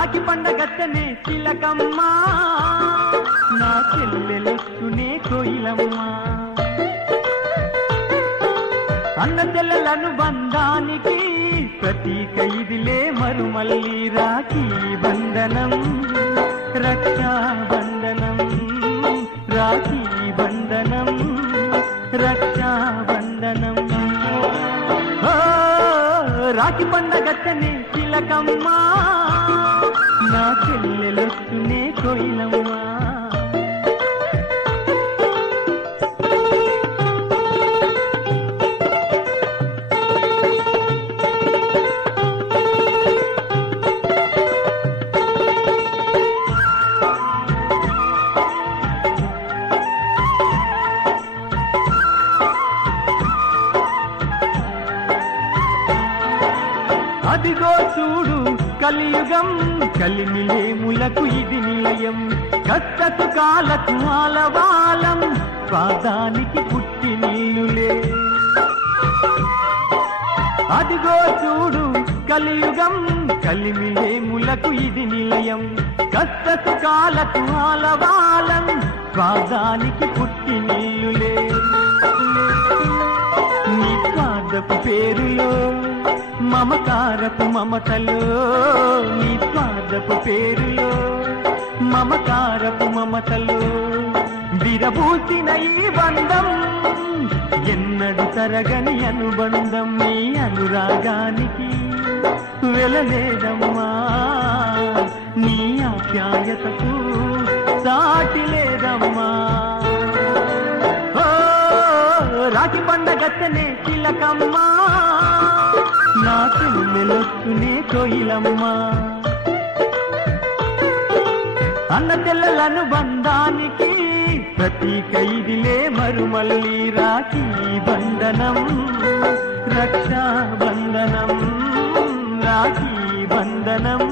రాఖీ పండగట్టనే తిలకమ్మ. నా చెల్లెలొస్తునే కోయిలమ్మ. అన్న చెల్లెలను బంధానికి ప్రతీక ఇదిలే మరుమల్లి రాఖీ బంధనం. రక్షాబంధనం రాఖీ బంధనం రక్షాబంధనం. రాఖీ పండగట్టనే తిలకమ్మా. నా చెల్లెలొస్తునే కోయిలమ్మా. అదిగో చూడు కలియుగం కలిమిలేములకు ఇది నిలయం. కష్టసు కాలకు ఆలవాలం పాదానికి పుట్టి నీళ్ళులే అదిగో చూడు కలియుగం కలిమిలేములకు ఇది నిలయం. కష్టసు కాలకు ఆలవాలం పాదానికి పుట్టి నీళ్ళులే నీ స్వార్థపు పేరులో మమకారపు మమతలో నీ స్వార్థపు పేరులో. మమకారపు మమతలో విరబూసిన ఈ బంధం ఎన్నడు తరగని అనుబంధం నీ అనురాగానికి వెలలేదమ్మా. నీ ఆప్యాయతకు సాటి లేదమ్మా. ఓ, రాఖీ పండగచ్చనే చిలకమ్మా నా చెల్లెలొస్తునే కోయిలమ్మా. అన్న చెల్లెలను బంధానికి ప్రతీక ఇదిలే మరుమల్లి రాఖీ బంధనం. రక్షాబంధనం రాఖీ బంధనం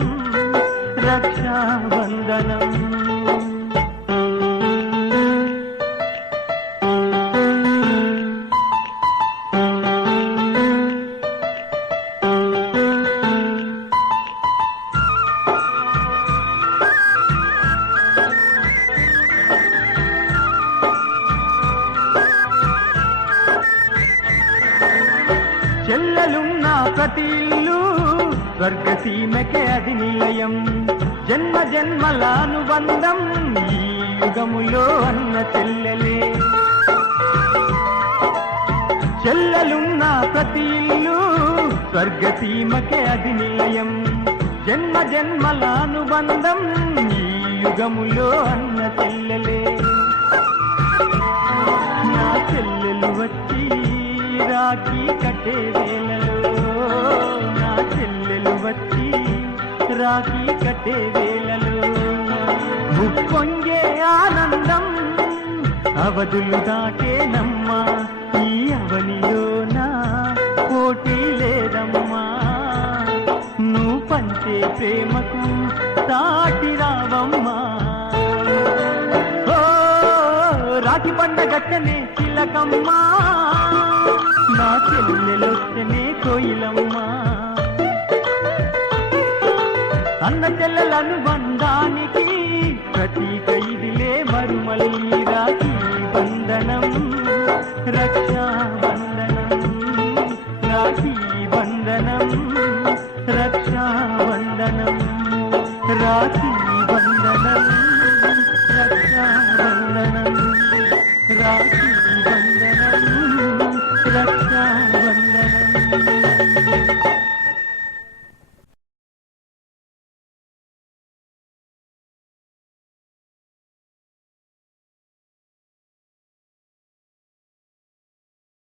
రక్షాబంధనం బంధనం ప్రతి ఇల్లు స్వర్గసీమకే అది నిలయం జన్మ జన్మలానుబంధం ఈ యుగములో అన్న చెల్లెలే. చెల్లెలున్న ప్రతి ఇల్లు స్వర్గసీమకే అది నిలయం జన్మ జన్మలానుబంధం ఈ యుగములో అన్న చెల్లెలే. నా చెల్లెలు వచ్చి రాఖీ కట్టే రాఖీ కట్టే వేళలో ముప్పొంగే ఆనందం అవధులు దాటేనమ్మా ఈ అవనిలో నా పోటీ లేదమ్మా. నువ్వు పంచే ప్రేమకు సాటి రావమ్మా. ఓ రాఖీ పండగట్టనే చిలకమ్మా పిల్లలను బంధానికి ప్రతీక ఇదిలే మరుమల్లి రాఖీ బంధనం రక్షా రాఖీ బంధనం రాఖీ బంధనం రాఖీ